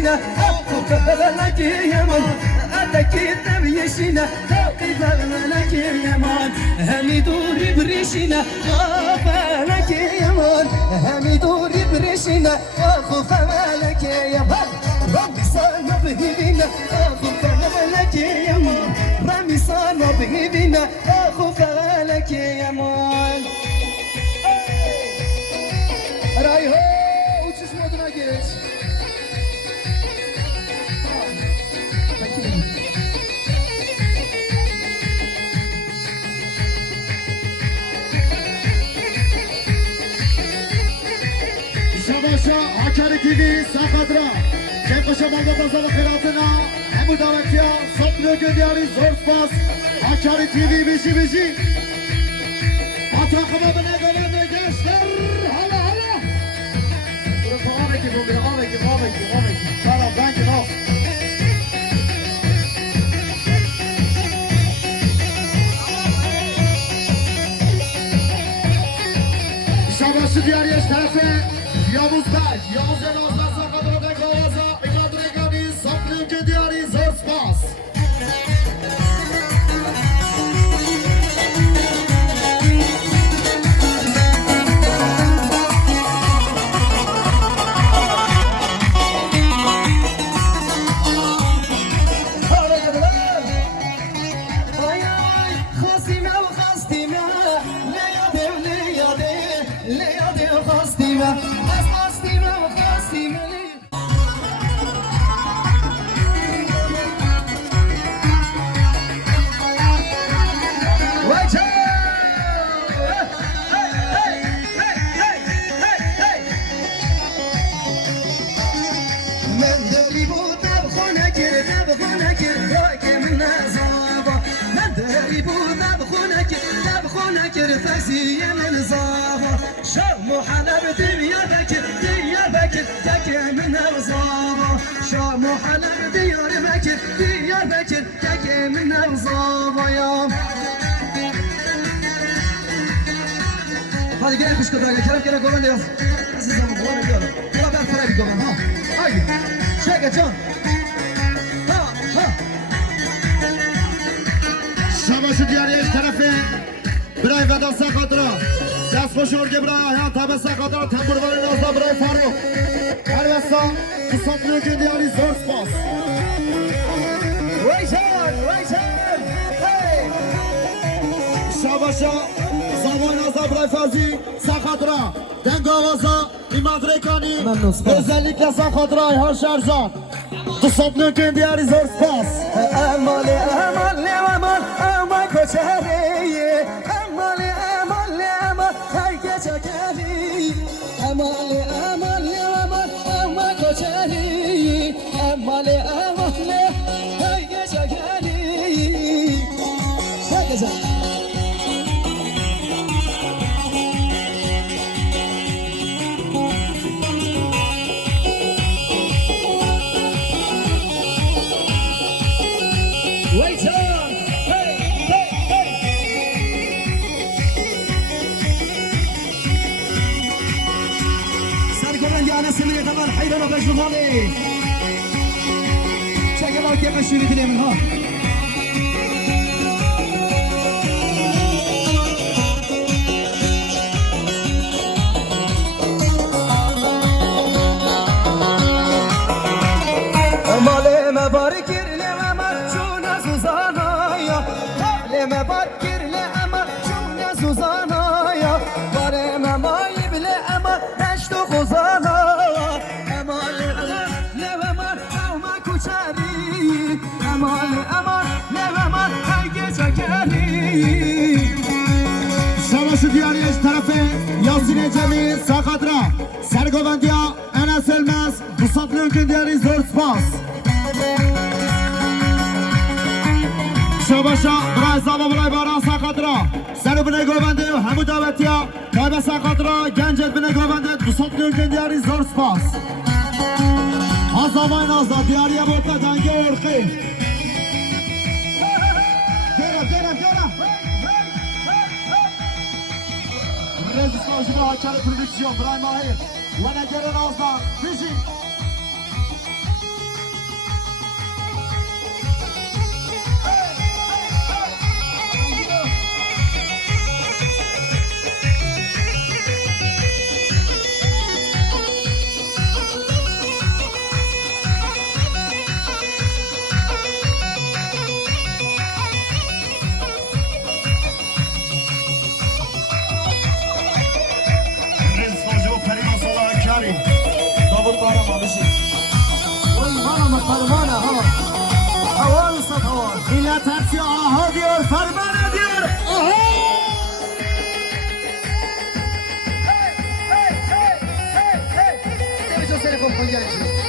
برشينا فلك يمان أتكي تبيشينا فلك يمان همي دوري برشينا فلك يمان همي دوري برشينا فلك يمان ربي صانا بهدينا فلك يمان ربي صانا بهدينا فلك يمان رايحو uçuş moduna geç. Şabaşa Hakkari TV Sakadra Kemkoşa Balda Bazalı Kıratına Hemu Davetiya Soplu Diyarı Zorspas Hakkari TV Bici Atakıma bine gelen gençler hala hala devam ekin Tamam ben gidin al Şabaşı diğer yaş tarafı Yavuz Taş, Yavuz Elazığ, Sakadra Bekavaza, İmadregani, Saplı Diyarı Zorspas فاسية من زافة شام حلب ديار بكر تكي من زافة شام حلب ديار بكر تكي من زافة يا hadi gel kuş kadar Kerem gene golan yaz. Siz zaman golan ediyorum. Golan ben para bir golan ha. Haydi. Çek açın. Ha. Şabaşı diğer yaş tarafı Bray Veda Sakadra Dest hoş orge Bray Ayhan Tabe Sakadra Temburvari Nazda Bray Faruk Elvesta Kusatlı Diyarı Zorspas Rayşan hey Şabaşa Zavay Nazda Bray Fazi Sakadra Dengavaza İmadrekani özellikle Sakadra Ayhan Şerzan Kusatlı Diyarı Zorspas Aman koçeri aman hey gece geli aman koçeri aman hey gece geli Gece سمية كمان حيدر باش بخالي شكل الله كيف مشي لي منها مالي ما باركر لما شونا سوزانايا مالي ما باركر لما شونا سوزانايا مالي ما مايب لما نشتو خزانا Şabaşı diğer yaş tarafı Yasin Ecemi Sakadra Sergovendiya Enes Elmez Busatlı Ülkün Diyarı Zorspas Şabaşa Bray Zava Bray Baran Sakadra Seri Bine Govendiya Hemu Davetiya Kaybe Sakadra Gencet Bine Govendiya Busatlı Ülkün Diyarı Zorspas Hazavay Nazda Diyarıya Botla Denge Orki Rezistans Hakkari Prodüksiyon Bray Mahir Ve Negeren Azdan Fiji فرمانه ها هوال صد هوال Millet hepsi aha diyor, ferman ediyor. Aha! Deixa eu ser acompanhante.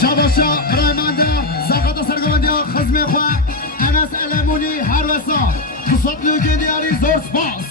Şabaşa, Braymanda, Zakata Sergovendiya, Khizme Khwa, Anas Alamuni, Harvasa, Kısatlı Ülke Diyarı Zor Spas.